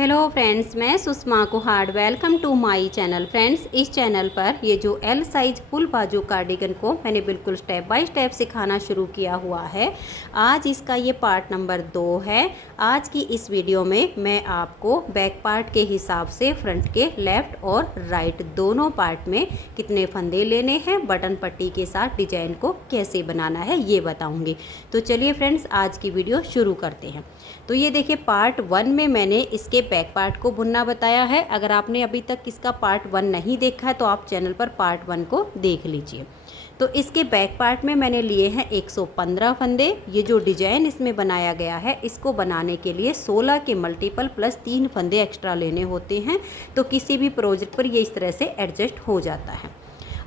Hello friends, मैं Sushma Kuhad. Welcome to my channel. Friends, इस channel पर ये जो एल साइज फुल बाजू कार्डिगन को मैंने बिल्कुल स्टेप बाय स्टेप सिखाना शुरू किया हुआ है। आज इसका ये पार्ट नंबर 2 है। आज की इस वीडियो में मैं आपको बैक पार्ट के हिसाब से फ्रंट के लेफ़्ट और राइट दोनों पार्ट में कितने फंदे लेने हैं, बटन पट्टी के साथ डिजाइन को कैसे बनाना है ये बताऊँगी। तो चलिए फ्रेंड्स, आज की वीडियो शुरू करते हैं। तो ये देखिए, पार्ट 1 में मैंने इसके बैक पार्ट को बुनना बताया है। अगर आपने अभी तक इसका पार्ट 1 नहीं देखा है तो आप चैनल पर पार्ट 1 को देख लीजिए। तो इसके बैक पार्ट में मैंने लिए हैं 115 फंदे। ये जो डिजाइन इसमें बनाया गया है, इसको बनाने के लिए 16 के मल्टीपल प्लस 3 फंदे एक्स्ट्रा लेने होते हैं। तो किसी भी प्रोजेक्ट पर ये इस तरह से एडजस्ट हो जाता है।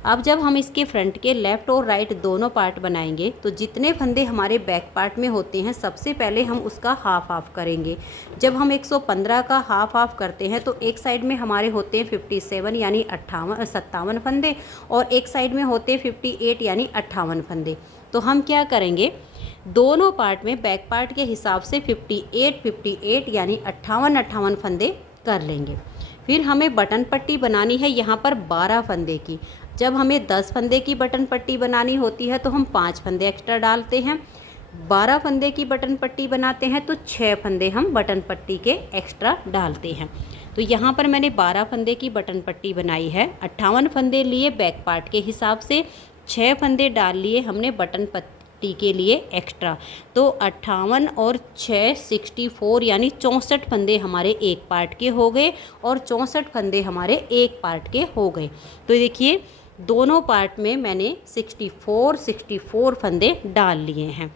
अब जब हम इसके फ्रंट के लेफ़्ट और राइट दोनों पार्ट बनाएंगे तो जितने फंदे हमारे बैक पार्ट में होते हैं, सबसे पहले हम उसका हाफ हाफ करेंगे। जब हम 115 का हाफ हाफ करते हैं तो एक साइड में हमारे होते हैं 57 यानी 57 फंदे, और एक साइड में होते हैं 58 यानी 58 फंदे। तो हम क्या करेंगे, दोनों पार्ट में बैक पार्ट के हिसाब से 58 यानी 58 फंदे कर लेंगे। फिर हमें बटन पट्टी बनानी है यहाँ पर 12 फंदे की। जब हमें 10 फंदे की बटन पट्टी बनानी होती है तो हम 5 फंदे एक्स्ट्रा डालते हैं। 12 फंदे की बटन पट्टी बनाते हैं तो 6 फंदे हम बटन पट्टी के एक्स्ट्रा डालते हैं। तो यहाँ पर मैंने 12 फंदे की बटन पट्टी बनाई है। 58 फंदे लिए बैक पार्ट के हिसाब से, 6 फंदे डाल लिए हमने बटन पट्टी के लिए एक्स्ट्रा। तो 58 और 6 64 यानी 64 फंदे हमारे एक पार्ट के हो गए और 64 फंदे हमारे एक पार्ट के हो गए। तो देखिए, दोनों पार्ट में मैंने 64 फंदे डाल लिए हैं।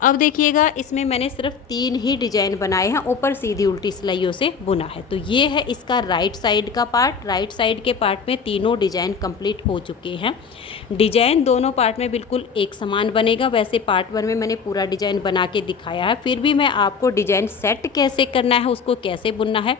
अब देखिएगा, इसमें मैंने सिर्फ 3 ही डिजाइन बनाए हैं, ऊपर सीधी उल्टी सिलाइयों से बुना है। तो ये है इसका राइट साइड का पार्ट। राइट साइड के पार्ट में तीनों डिजाइन कंप्लीट हो चुके हैं। डिजाइन दोनों पार्ट में बिल्कुल एक समान बनेगा। वैसे पार्ट 1 में मैंने पूरा डिजाइन बना के दिखाया है, फिर भी मैं आपको डिजाइन सेट कैसे करना है, उसको कैसे बुनना है,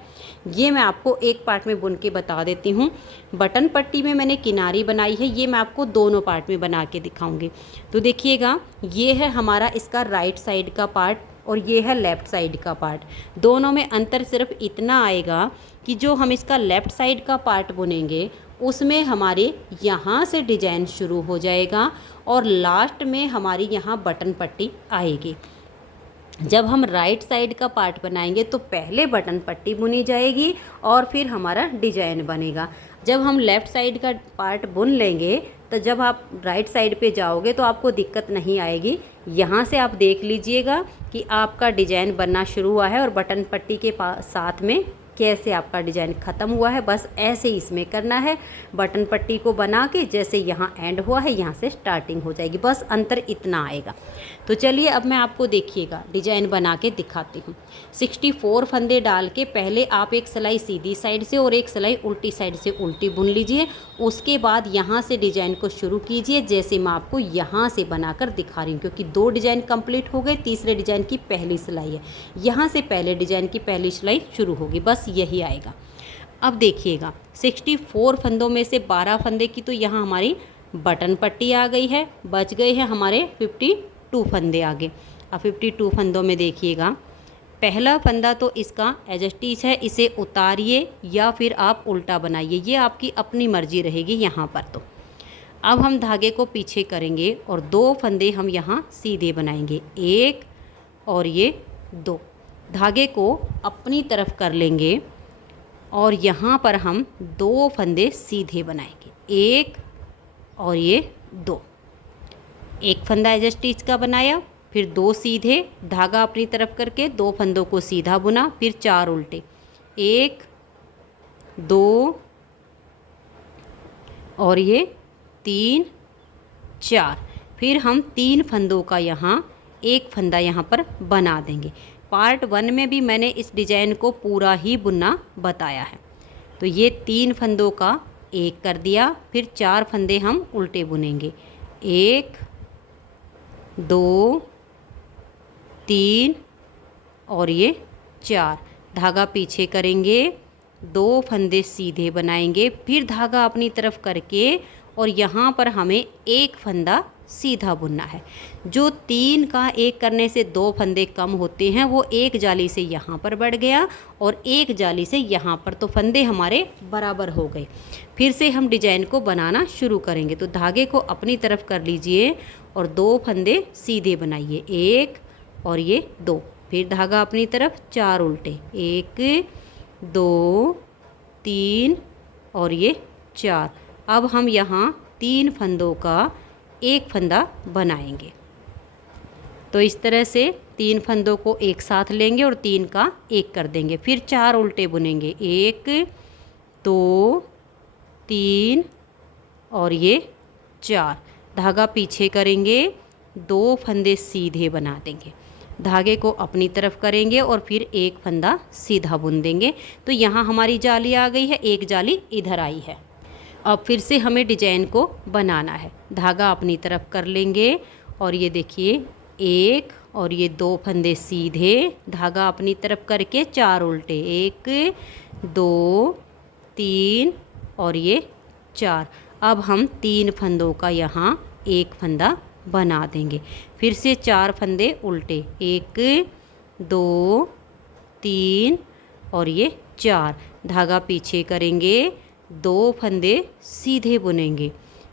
ये मैं आपको एक पार्ट में बुन के बता देती हूँ। बटन पट्टी में मैंने किनारी बनाई है, ये मैं आपको दोनों पार्ट में बना के दिखाऊंगी। तो देखिएगा, ये है हमारा इसका राइट साइड का पार्ट और ये है लेफ़्ट साइड का पार्ट। दोनों में अंतर सिर्फ इतना आएगा कि जो हम इसका लेफ़्ट साइड का पार्ट बुनेंगे उसमें हमारे यहाँ से डिजाइन शुरू हो जाएगा और लास्ट में हमारी यहाँ बटन पट्टी आएगी। जब हम राइट साइड का पार्ट बनाएंगे तो पहले बटन पट्टी बुनी जाएगी और फिर हमारा डिजाइन बनेगा। जब हम लेफ़्ट साइड का पार्ट बुन लेंगे तो जब आप राइट साइड पे जाओगे तो आपको दिक्कत नहीं आएगी। यहाँ से आप देख लीजिएगा कि आपका डिजाइन बनना शुरू हुआ है और बटन पट्टी के साथ में कैसे आपका डिजाइन ख़त्म हुआ है। बस ऐसे ही इसमें करना है। बटन पट्टी को बना के जैसे यहाँ एंड हुआ है, यहाँ से स्टार्टिंग हो जाएगी। बस अंतर इतना आएगा। तो चलिए, अब मैं आपको देखिएगा डिजाइन बना के दिखाती हूँ। 64 फंदे डाल के पहले आप एक सिलाई सीधी साइड से और एक सिलाई उल्टी साइड से उल्टी बुन लीजिए। उसके बाद यहाँ से डिजाइन को शुरू कीजिए, जैसे मैं आपको यहाँ से बनाकर दिखा रही हूँ, क्योंकि 2 डिजाइन कंप्लीट हो गए। तीसरे डिजाइन की पहली सिलाई है, यहाँ से पहले डिजाइन की पहली सिलाई शुरू होगी। बस यही आएगा। अब देखिएगा, 64 फंदों में से 12 फंदे की तो यहाँ हमारी बटन पट्टी आ गई है। बच गए हैं हमारे 52 फंदे आगे। अब 52 फंदों में देखिएगा, पहला फंदा तो इसका एडजस्टिच है, इसे उतारिए या फिर आप उल्टा बनाइए, ये आपकी अपनी मर्जी रहेगी यहाँ पर। तो अब हम धागे को पीछे करेंगे और 2 फंदे हम यहाँ सीधे बनाएंगे, 1 और ये 2। धागे को अपनी तरफ कर लेंगे और यहाँ पर हम 2 फंदे सीधे बनाएंगे, 1 और ये 2। एक फंदा एज स्टिच का बनाया, फिर 2 सीधे, धागा अपनी तरफ करके 2 फंदों को सीधा बुना, फिर 4 उल्टे, 1 2 और ये 3 4। फिर हम 3 फंदों का यहाँ एक फंदा यहाँ पर बना देंगे। पार्ट 1 में भी मैंने इस डिजाइन को पूरा ही बुनना बताया है। तो ये 3 फंदों का एक कर दिया, फिर 4 फंदे हम उल्टे बुनेंगे, 1 2 3 और ये 4। धागा पीछे करेंगे, 2 फंदे सीधे बनाएंगे, फिर धागा अपनी तरफ करके और यहाँ पर हमें एक फंदा सीधा बुनना है। जो 3 का 1 करने से 2 फंदे कम होते हैं वो एक जाली से यहाँ पर बढ़ गया और एक जाली से यहाँ पर, तो फंदे हमारे बराबर हो गए। फिर से हम डिजाइन को बनाना शुरू करेंगे। तो धागे को अपनी तरफ कर लीजिए और 2 फंदे सीधे बनाइए, 1 और ये 2। फिर धागा अपनी तरफ, 4 उल्टे, 1 2 3 और ये 4। अब हम यहाँ 3 फंदों का 1 फंदा बनाएंगे। तो इस तरह से 3 फंदों को एक साथ लेंगे और 3 का 1 कर देंगे। फिर 4 उल्टे बुनेंगे, 1 2 3 और ये 4। धागा पीछे करेंगे, 2 फंदे सीधे बना देंगे। धागे को अपनी तरफ करेंगे और फिर 1 फंदा सीधा बुन देंगे। तो यहाँ हमारी जाली आ गई है, एक जाली इधर आई है। अब फिर से हमें डिजाइन को बनाना है। धागा अपनी तरफ कर लेंगे और ये देखिए 1 और ये 2 फंदे सीधे, धागा अपनी तरफ करके 4 उल्टे, 1 2 3 और ये 4। अब हम 3 फंदों का यहाँ 1 फंदा बना देंगे। फिर से 4 फंदे उल्टे, 1 2 3 और ये 4। धागा पीछे करेंगे, 2 फंदे सीधे बुनेंगे।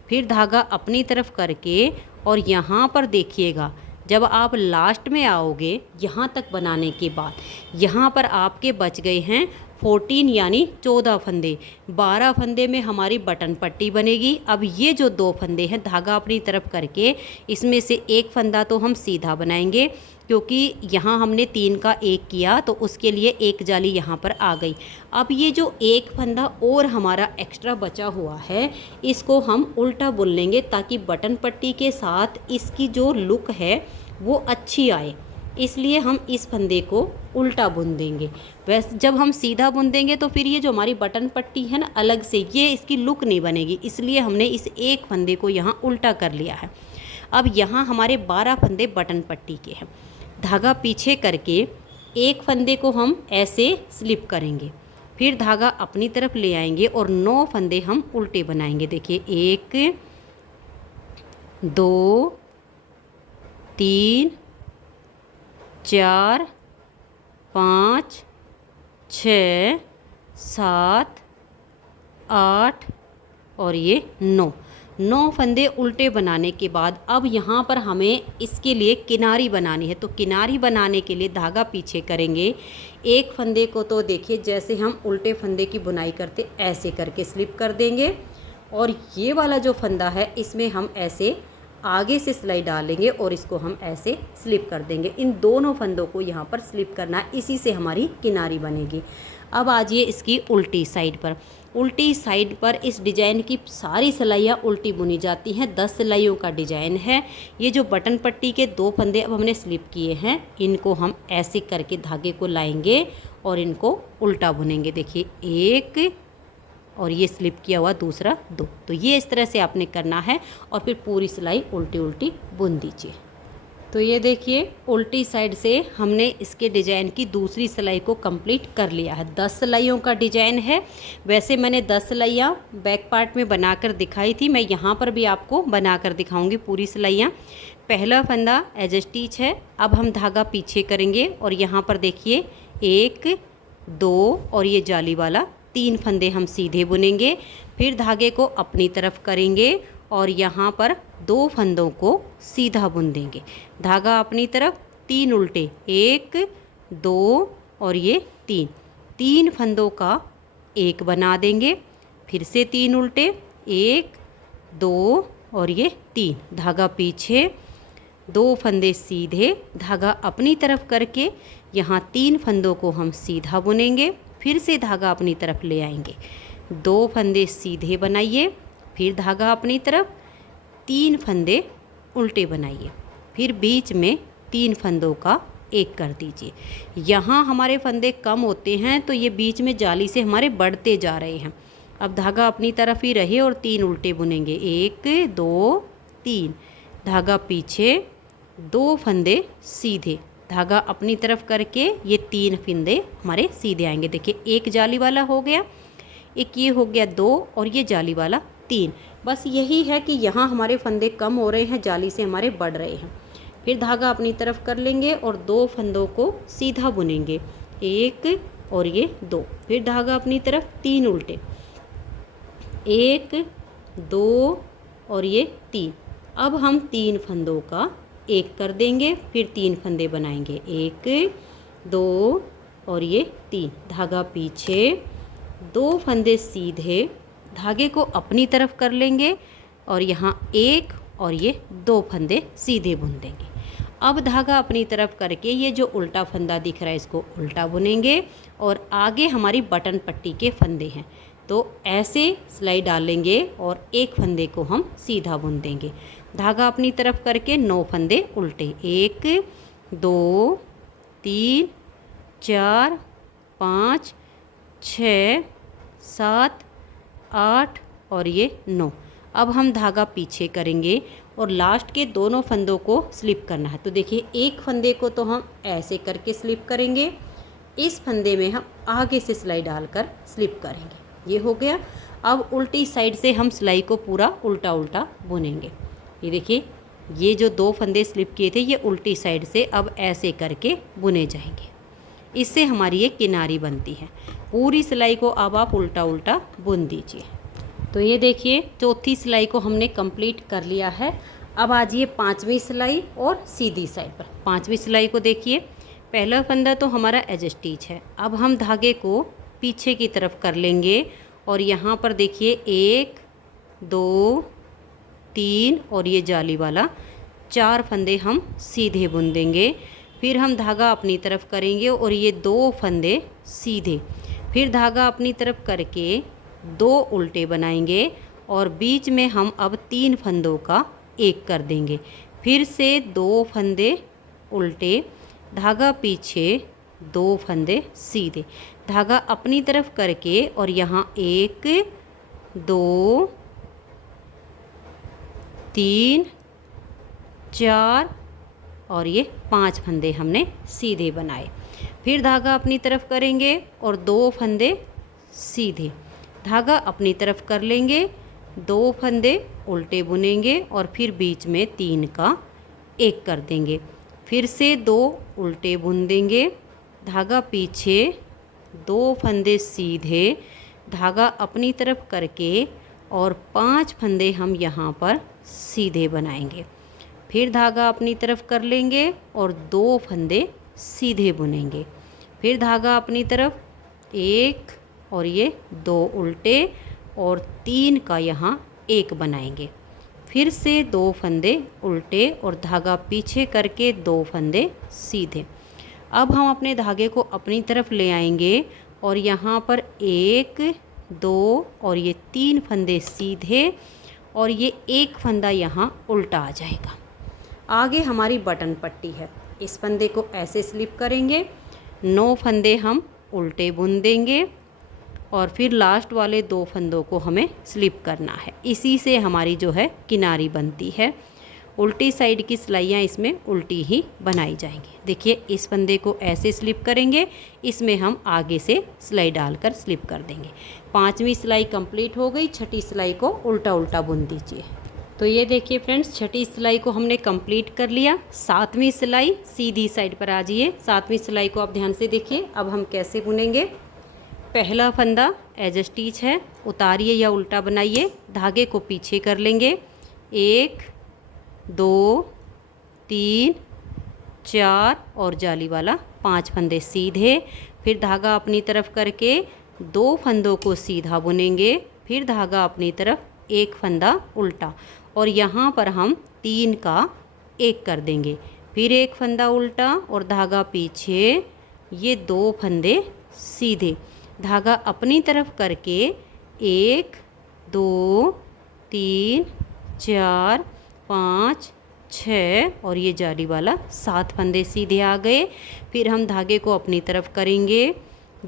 फिर धागा अपनी तरफ करके और यहाँ पर देखिएगा, जब आप लास्ट में आओगे यहाँ तक बनाने के बाद, यहाँ पर आपके बच गए हैं 14 यानी 14 फंदे। 12 फंदे में हमारी बटन पट्टी बनेगी। अब ये जो 2 फंदे हैं, धागा अपनी तरफ करके इसमें से 1 फंदा तो हम सीधा बनाएंगे, क्योंकि यहाँ हमने 3 का 1 किया तो उसके लिए 1 जाली यहाँ पर आ गई। अब ये जो 1 फंदा और हमारा एक्स्ट्रा बचा हुआ है, इसको हम उल्टा बुन लेंगे ताकि बटन पट्टी के साथ इसकी जो लुक है वो अच्छी आए। इसलिए हम इस फंदे को उल्टा बुन देंगे। वैसे जब हम सीधा बुन देंगे तो फिर ये जो हमारी बटन पट्टी है ना, अलग से ये इसकी लुक नहीं बनेगी। इसलिए हमने इस 1 फंदे को यहाँ उल्टा कर लिया है। अब यहाँ हमारे 12 फंदे बटन पट्टी के हैं। धागा पीछे करके 1 फंदे को हम ऐसे स्लिप करेंगे, फिर धागा अपनी तरफ ले आएंगे और 9 फंदे हम उल्टे बनाएंगे। देखिए 1 2 3 4 5 6 7 8 और ये 9 फंदे उल्टे बनाने के बाद अब यहाँ पर हमें इसके लिए किनारी बनानी है। तो किनारी बनाने के लिए धागा पीछे करेंगे, 1 फंदे को तो देखिए जैसे हम उल्टे फंदे की बुनाई करते ऐसे करके स्लिप कर देंगे, और ये वाला जो फंदा है इसमें हम ऐसे आगे से सिलाई डालेंगे और इसको हम ऐसे स्लिप कर देंगे। इन दोनों फंदों को यहाँ पर स्लिप करना है, इसी से हमारी किनारी बनेगी। अब आ जाइए इसकी उल्टी साइड पर। उल्टी साइड पर इस डिजाइन की सारी सिलाइयाँ उल्टी बुनी जाती हैं। 10 सिलाइयों का डिजाइन है। ये जो बटन पट्टी के 2 फंदे अब हमने स्लिप किए हैं, इनको हम ऐसे करके धागे को लाएंगे और इनको उल्टा बुनेंगे। देखिए 1 और ये स्लिप किया हुआ दूसरा 2। तो ये इस तरह से आपने करना है और फिर पूरी सिलाई उल्टी उल्टी बुन दीजिए। तो ये देखिए उल्टी साइड से हमने इसके डिज़ाइन की दूसरी सिलाई को कंप्लीट कर लिया है। 10 सिलाइयों का डिज़ाइन है। वैसे मैंने 10 सिलाइयाँ बैक पार्ट में बनाकर दिखाई थी, मैं यहाँ पर भी आपको बनाकर दिखाऊंगी पूरी सिलाइयाँ। पहला फंदा एज स्टिच है। अब हम धागा पीछे करेंगे और यहाँ पर देखिए 1 2 और ये जाली वाला 3 फंदे हम सीधे बुनेंगे। फिर धागे को अपनी तरफ करेंगे और यहाँ पर 2 फंदों को सीधा बुन देंगे। धागा अपनी तरफ, 3 उल्टे, 1 2 और ये 3 फंदों का 1 बना देंगे। फिर से 3 उल्टे, 1 2 और ये 3। धागा पीछे, 2 फंदे सीधे, धागा अपनी तरफ करके यहाँ 3 फंदों को हम सीधा बुनेंगे। फिर से धागा अपनी तरफ ले आएंगे, 2 फंदे सीधे बनाइए, फिर धागा अपनी तरफ, 3 फंदे उल्टे बनाइए, फिर बीच में 3 फंदों का 1 कर दीजिए। यहाँ हमारे फंदे कम होते हैं तो ये बीच में जाली से हमारे बढ़ते जा रहे हैं। अब धागा अपनी तरफ ही रहे और 3 उल्टे बुनेंगे, 1 2 3। धागा पीछे, 2 फंदे सीधे, धागा अपनी तरफ करके ये 3 फंदे हमारे सीधे आएंगे। देखिए एक जाली वाला हो गया, एक ये हो गया 2 और ये जाली वाला 3। बस यही है कि यहाँ हमारे फंदे कम हो रहे हैं, जाली से हमारे बढ़ रहे हैं। फिर धागा अपनी तरफ कर लेंगे और 2 फंदों को सीधा बुनेंगे, 1 और ये 2। फिर धागा अपनी तरफ 3 उल्टे, 1 2 और ये 3। अब हम 3 फंदों का एक कर देंगे, फिर 3 फंदे बनाएंगे, 1 2 और ये 3। धागा पीछे, 2 फंदे सीधे, धागे को अपनी तरफ कर लेंगे और यहाँ 1 और ये 2 फंदे सीधे बुन देंगे। अब धागा अपनी तरफ करके ये जो उल्टा फंदा दिख रहा है इसको उल्टा बुनेंगे और आगे हमारी बटन पट्टी के फंदे हैं, तो ऐसे सिलाई डालेंगे और एक फंदे को हम सीधा बुन देंगे। धागा अपनी तरफ करके 9 फंदे उल्टे, 1 2 3 4 5 6 7 8 और ये 9। अब हम धागा पीछे करेंगे और लास्ट के दोनों फंदों को स्लिप करना है। तो देखिए एक फंदे को तो हम ऐसे करके स्लिप करेंगे, इस फंदे में हम आगे से सिलाई डालकर स्लिप करेंगे, ये हो गया। अब उल्टी साइड से हम सिलाई को पूरा उल्टा उल्टा बुनेंगे। ये देखिए ये जो 2 फंदे स्लिप किए थे ये उल्टी साइड से अब ऐसे करके बुने जाएंगे, इससे हमारी ये किनारी बनती है। पूरी सिलाई को अब आप उल्टा उल्टा बुन दीजिए। तो ये देखिए चौथी सिलाई को हमने कंप्लीट कर लिया है। अब आ जाइए 5वीं सिलाई और सीधी साइड पर। 5वीं सिलाई को देखिए, पहला फंदा तो हमारा एज स्टिच है। अब हम धागे को पीछे की तरफ कर लेंगे और यहाँ पर देखिए 1 2 3 और ये जाली वाला 4 फंदे हम सीधे बुन देंगे। फिर हम धागा अपनी तरफ करेंगे और ये 2 फंदे सीधे, फिर धागा अपनी तरफ करके 2 उल्टे बनाएंगे और बीच में हम अब 3 फंदों का एक कर देंगे। फिर से 2 फंदे उल्टे, धागा पीछे, 2 फंदे सीधे, धागा अपनी तरफ करके और यहाँ 1 2 3 4 और ये 5 फंदे हमने सीधे बनाए। फिर धागा अपनी तरफ करेंगे और 2 फंदे सीधे, धागा अपनी तरफ कर लेंगे, 2 फंदे उल्टे बुनेंगे और फिर बीच में 3 का एक कर देंगे। फिर से 2 उल्टे बुन देंगे, धागा पीछे, 2 फंदे सीधे, धागा अपनी तरफ करके और 5 फंदे हम यहाँ पर सीधे बनाएंगे। फिर धागा अपनी तरफ कर लेंगे और 2 फंदे सीधे बुनेंगे। फिर धागा अपनी तरफ, 1 और ये 2 उल्टे और 3 का यहाँ एक बनाएंगे। फिर से 2 फंदे उल्टे और धागा पीछे करके 2 फंदे सीधे। अब हम अपने धागे को अपनी तरफ ले आएंगे और यहाँ पर 1 2 और ये 3 फंदे सीधे और ये एक फंदा यहाँ उल्टा आ जाएगा। आगे हमारी बटन पट्टी है, इस फंदे को ऐसे स्लिप करेंगे, 9 फंदे हम उल्टे बुन देंगे और फिर लास्ट वाले 2 फंदों को हमें स्लिप करना है। इसी से हमारी जो है किनारी बनती है। उल्टी साइड की सिलाइयाँ इसमें उल्टी ही बनाई जाएंगी। देखिए इस फंदे को ऐसे स्लिप करेंगे, इसमें हम आगे से सिलाई डालकर स्लिप कर देंगे। 5वीं सिलाई कंप्लीट हो गई। 6ठी सिलाई को उल्टा उल्टा बुन दीजिए। तो ये देखिए फ्रेंड्स 6ठी सिलाई को हमने कंप्लीट कर लिया। 7वीं सिलाई सीधी साइड पर आ जाइए। 7वीं सिलाई को आप ध्यान से देखिए। अब हम कैसे बुनेंगे। पहला फंदा एज स्टिच है, उतारिए या उल्टा बनाइए, धागे को पीछे कर लेंगे, 1 2 3 4 और जाली वाला 5 फंदे सीधे। फिर धागा अपनी तरफ करके 2 फंदों को सीधा बुनेंगे, फिर धागा अपनी तरफ 1 फंदा उल्टा और यहाँ पर हम 3 का एक कर देंगे। फिर 1 फंदा उल्टा और धागा पीछे, ये 2 फंदे सीधे, धागा अपनी तरफ करके 1 2 3 4 5 6 और ये जाली वाला 7 फंदे सीधे आ गए। फिर हम धागे को अपनी तरफ करेंगे,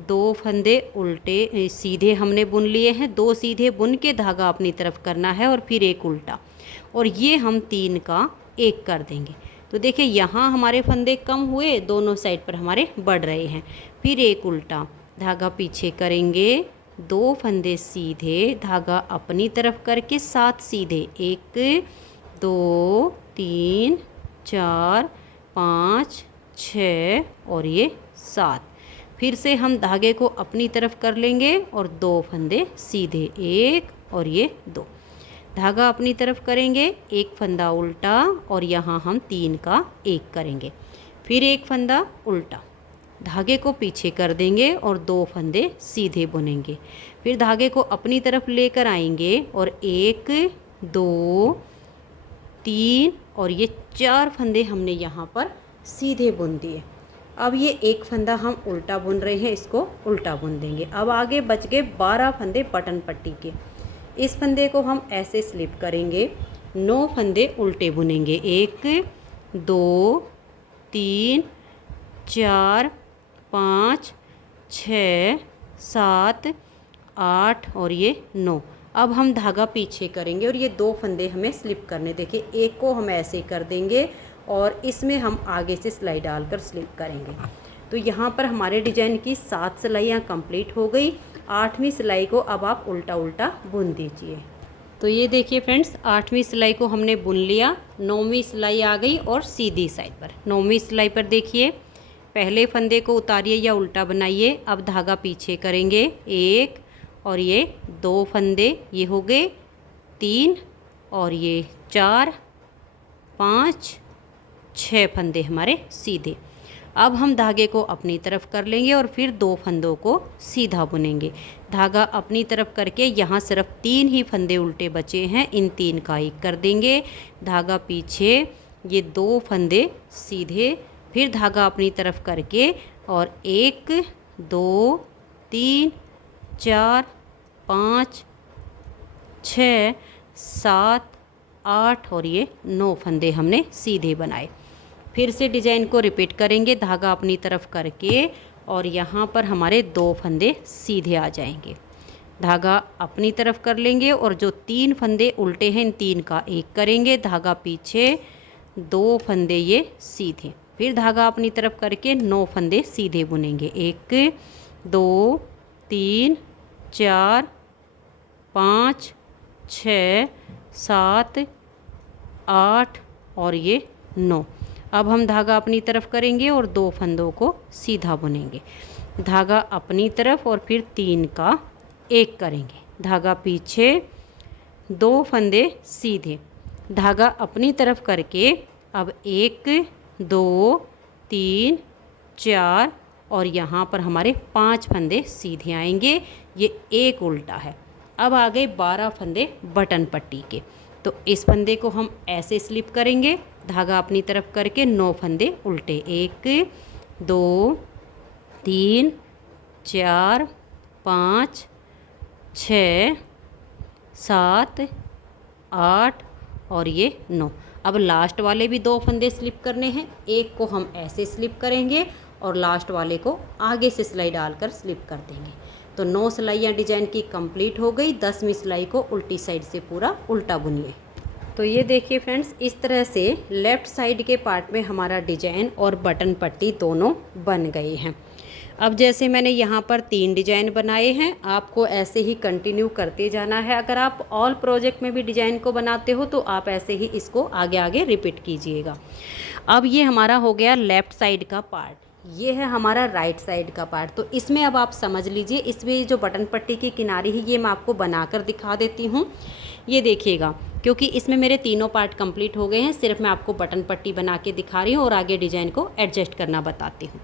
2 फंदे उल्टे सीधे हमने बुन लिए हैं, 2 सीधे बुन के धागा अपनी तरफ करना है और फिर 1 उल्टा और ये हम 3 का एक कर देंगे। तो देखिए यहाँ हमारे फंदे कम हुए, दोनों साइड पर हमारे बढ़ रहे हैं। फिर 1 उल्टा, धागा पीछे करेंगे, 2 फंदे सीधे, धागा अपनी तरफ करके 7 सीधे, 1 2 3 4 5 6 और ये 7। फिर से हम धागे को अपनी तरफ कर लेंगे और 2 फंदे सीधे, 1 और ये 2। धागा अपनी तरफ करेंगे, एक फंदा उल्टा और यहाँ हम 3 का 1 करेंगे। फिर एक फंदा उल्टा, धागे को पीछे कर देंगे और 2 फंदे सीधे बुनेंगे। फिर धागे को अपनी तरफ लेकर आएंगे और 1 2 3 और ये 4 फंदे हमने यहाँ पर सीधे बुन दिए। अब ये एक फंदा हम उल्टा बुन रहे हैं, इसको उल्टा बुन देंगे। अब आगे बच गए 12 फंदे बटन पट्टी के। इस फंदे को हम ऐसे स्लिप करेंगे, 9 फंदे उल्टे बुनेंगे, 1 2 3 4 5 6 7 8 और ये 9। अब हम धागा पीछे करेंगे और ये 2 फंदे हमें स्लिप करने। देखिए, एक को हम ऐसे कर देंगे और इसमें हम आगे से सिलाई डालकर स्लिप करेंगे। तो यहाँ पर हमारे डिजाइन की 7 सिलाइयाँ कंप्लीट हो गई। 8वीं सिलाई को अब आप उल्टा उल्टा बुन दीजिए। तो ये देखिए फ्रेंड्स, 8वीं सिलाई को हमने बुन लिया। 9वीं सिलाई आ गई और सीधी साइड पर। 9वीं सिलाई पर देखिए, पहले फंदे को उतारिए या उल्टा बनाइए। अब धागा पीछे करेंगे, 1 और ये 2 फंदे, ये हो गए 3 और ये 4 5 6 फंदे हमारे सीधे। अब हम धागे को अपनी तरफ कर लेंगे और फिर 2 फंदों को सीधा बुनेंगे। धागा अपनी तरफ करके यहाँ सिर्फ 3 ही फंदे उल्टे बचे हैं, इन 3 का 1 कर देंगे। धागा पीछे, ये 2 फंदे सीधे, फिर धागा अपनी तरफ करके और 1 2 3 4 5 6 7 8 और ये 9 फंदे हमने सीधे बनाए। फिर से डिजाइन को रिपीट करेंगे, धागा अपनी तरफ करके और यहाँ पर हमारे 2 फंदे सीधे आ जाएंगे। धागा अपनी तरफ कर लेंगे और जो 3 फंदे उल्टे हैं, इन 3 का 1 करेंगे। धागा पीछे, 2 फंदे ये सीधे, फिर धागा अपनी तरफ करके 9 फंदे सीधे बुनेंगे, 1 2 3 4 5 6 7 8 और ये 9। अब हम धागा अपनी तरफ करेंगे और 2 फंदों को सीधा बुनेंगे। धागा अपनी तरफ और फिर 3 का 1 करेंगे। धागा पीछे, 2 फंदे सीधे, धागा अपनी तरफ करके अब 1 2 3 4 और यहाँ पर हमारे 5 फंदे सीधे आएंगे। ये 1 उल्टा है। अब आ गए 12 फंदे बटन पट्टी के। तो इस फंदे को हम ऐसे स्लिप करेंगे, धागा अपनी तरफ करके 9 फंदे उल्टे, 1 2 3 4 5 6 7 8 और ये 9। अब लास्ट वाले भी 2 फंदे स्लिप करने हैं। एक को हम ऐसे स्लिप करेंगे और लास्ट वाले को आगे से सिलाई डालकर स्लिप कर देंगे। तो 9 सिलाइयाँ डिजाइन की कंप्लीट हो गई। 10वीं सिलाई को उल्टी साइड से पूरा उल्टा बुनिए। तो ये देखिए फ्रेंड्स, इस तरह से लेफ़्ट साइड के पार्ट में हमारा डिजाइन और बटन पट्टी दोनों बन गए हैं। अब जैसे मैंने यहाँ पर 3 डिजाइन बनाए हैं, आपको ऐसे ही कंटिन्यू करते जाना है। अगर आप ऑल प्रोजेक्ट में भी डिजाइन को बनाते हो तो आप ऐसे ही इसको आगे आगे रिपीट कीजिएगा। अब ये हमारा हो गया लेफ़्ट साइड का पार्ट, ये है हमारा राइट साइड का पार्ट। तो इसमें अब आप समझ लीजिए, इसमें जो बटन पट्टी की किनारी है ये मैं आपको बनाकर दिखा देती हूँ। ये देखिएगा, क्योंकि इसमें मेरे तीनों पार्ट कंप्लीट हो गए हैं, सिर्फ मैं आपको बटन पट्टी बना के दिखा रही हूँ और आगे डिजाइन को एडजस्ट करना बताती हूँ।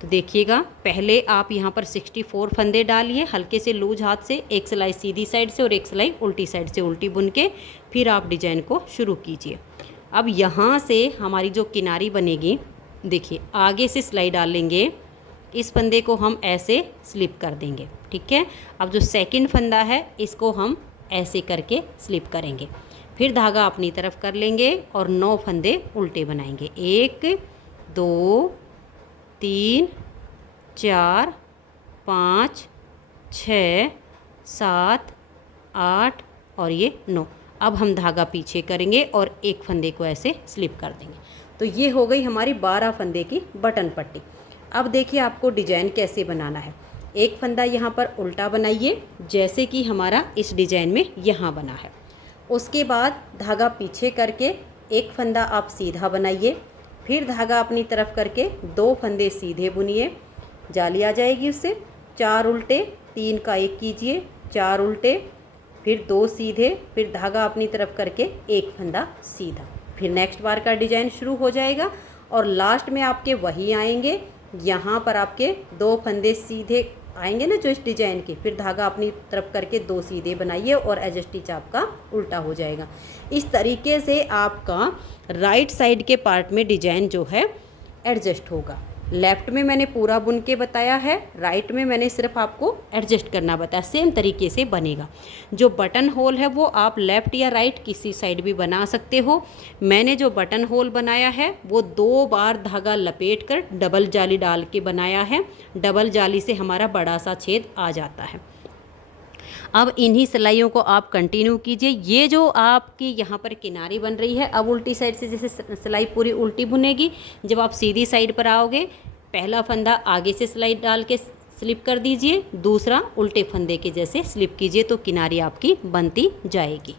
तो देखिएगा, पहले आप यहाँ पर 64 फंदे डालिए हल्के से लूज हाथ से, एक सिलाई सीधी साइड से और एक सिलाई उल्टी साइड से उल्टी बुन के फिर आप डिजाइन को शुरू कीजिए। अब यहाँ से हमारी जो किनारी बनेगी, देखिए आगे से सिलाई डालेंगे, इस फंदे को हम ऐसे स्लिप कर देंगे, ठीक है। अब जो सेकंड फंदा है इसको हम ऐसे करके स्लिप करेंगे, फिर धागा अपनी तरफ कर लेंगे और 9 फंदे उल्टे बनाएंगे, 1 2 3 4 5 6 7 8 और ये 9। अब हम धागा पीछे करेंगे और एक फंदे को ऐसे स्लिप कर देंगे। तो ये हो गई हमारी 12 फंदे की बटन पट्टी। अब देखिए आपको डिजाइन कैसे बनाना है। एक फंदा यहाँ पर उल्टा बनाइए, जैसे कि हमारा इस डिजाइन में यहाँ बना है। उसके बाद धागा पीछे करके एक फंदा आप सीधा बनाइए, फिर धागा अपनी तरफ करके 2 फंदे सीधे बुनिए, जाली आ जाएगी उससे। 4 उल्टे, 3 का 1 कीजिए, 4 उल्टे, फिर 2 सीधे, फिर धागा अपनी तरफ करके एक फंदा सीधा, फिर नेक्स्ट बार का डिजाइन शुरू हो जाएगा। और लास्ट में आपके वही आएंगे, यहाँ पर आपके 2 फंदे सीधे आएंगे ना जो इस डिजाइन के, फिर धागा अपनी तरफ करके 2 सीधे बनाइए और एज स्टिच आपका उल्टा हो जाएगा। इस तरीके से आपका राइट साइड के पार्ट में डिजाइन जो है एडजस्ट होगा। लेफ़्ट में मैंने पूरा बुन के बताया है, राइट में मैंने सिर्फ आपको एडजस्ट करना बताया। सेम तरीके से बनेगा। जो बटन होल है वो आप लेफ़्ट या राइट किसी साइड भी बना सकते हो। मैंने जो बटन होल बनाया है वो 2 बार धागा लपेट कर डबल जाली डाल के बनाया है। डबल जाली से हमारा बड़ा सा छेद आ जाता है। अब इन्हीं सिलाइयों को आप कंटिन्यू कीजिए। ये जो आपकी यहाँ पर किनारी बन रही है, अब उल्टी साइड से जैसे सिलाई पूरी उल्टी बुनेगी, जब आप सीधी साइड पर आओगे पहला फंदा आगे से सिलाई डाल के स्लिप कर दीजिए, दूसरा उल्टे फंदे के जैसे स्लिप कीजिए, तो किनारी आपकी बनती जाएगी।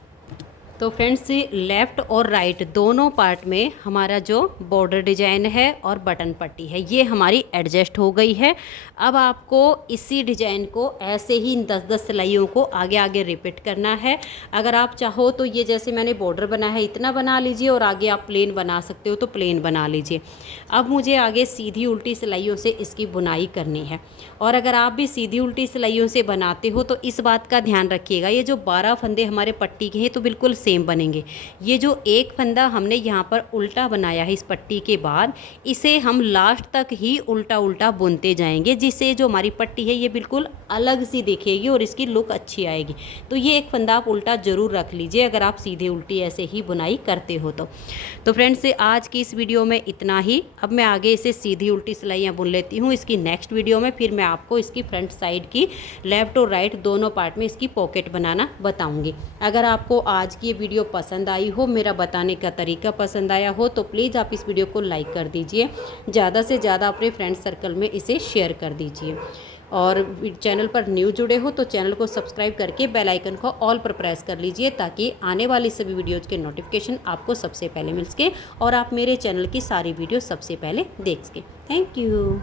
तो फ्रेंड्स, लेफ़्ट और राइट दोनों पार्ट में हमारा जो बॉर्डर डिजाइन है और बटन पट्टी है ये हमारी एडजस्ट हो गई है। अब आपको इसी डिजाइन को ऐसे ही 10-10 सिलाइयों को आगे आगे रिपीट करना है। अगर आप चाहो तो ये जैसे मैंने बॉर्डर बना है इतना बना लीजिए, और आगे आप प्लेन बना सकते हो तो प्लेन बना लीजिए। अब मुझे आगे सीधी उल्टी सिलाइयों से इसकी बुनाई करनी है। और अगर आप भी सीधी उल्टी सिलाइयों से बनाते हो तो इस बात का ध्यान रखिएगा, ये जो 12 फंदे हमारे पट्टी के हैं तो बिल्कुल सेम बनेंगे। ये जो एक फंदा हमने यहाँ पर उल्टा बनाया है इस पट्टी के बाद, इसे हम लास्ट तक ही उल्टा उल्टा बुनते जाएंगे, जिससे जो हमारी पट्टी है ये बिल्कुल अलग सी दिखेगी और इसकी लुक अच्छी आएगी। तो ये एक फंदा आप उल्टा ज़रूर रख लीजिए अगर आप सीधे उल्टी ऐसे ही बुनाई करते हो तो फ्रेंड्स, आज की इस वीडियो में इतना ही। अब मैं आगे इसे सीधी उल्टी सिलाइयाँ बुन लेती हूँ। इसकी नेक्स्ट वीडियो में फिर मैं आपको इसकी फ्रंट साइड की लेफ़्ट और राइट दोनों पार्ट में इसकी पॉकेट बनाना बताऊँगी। अगर आपको आज की ये वीडियो पसंद आई हो, मेरा बताने का तरीका पसंद आया हो, तो प्लीज़ आप इस वीडियो को लाइक कर दीजिए। ज़्यादा से ज़्यादा अपने फ्रेंड सर्कल में इसे शेयर कर दीजिए। और चैनल पर न्यू जुड़े हो तो चैनल को सब्सक्राइब करके बेल आइकन को ऑल पर प्रेस कर लीजिए, ताकि आने वाली सभी वीडियोज़ के नोटिफिकेशन आपको सबसे पहले मिल सके और आप मेरे चैनल की सारी वीडियो सबसे पहले देख सकें। Thank you.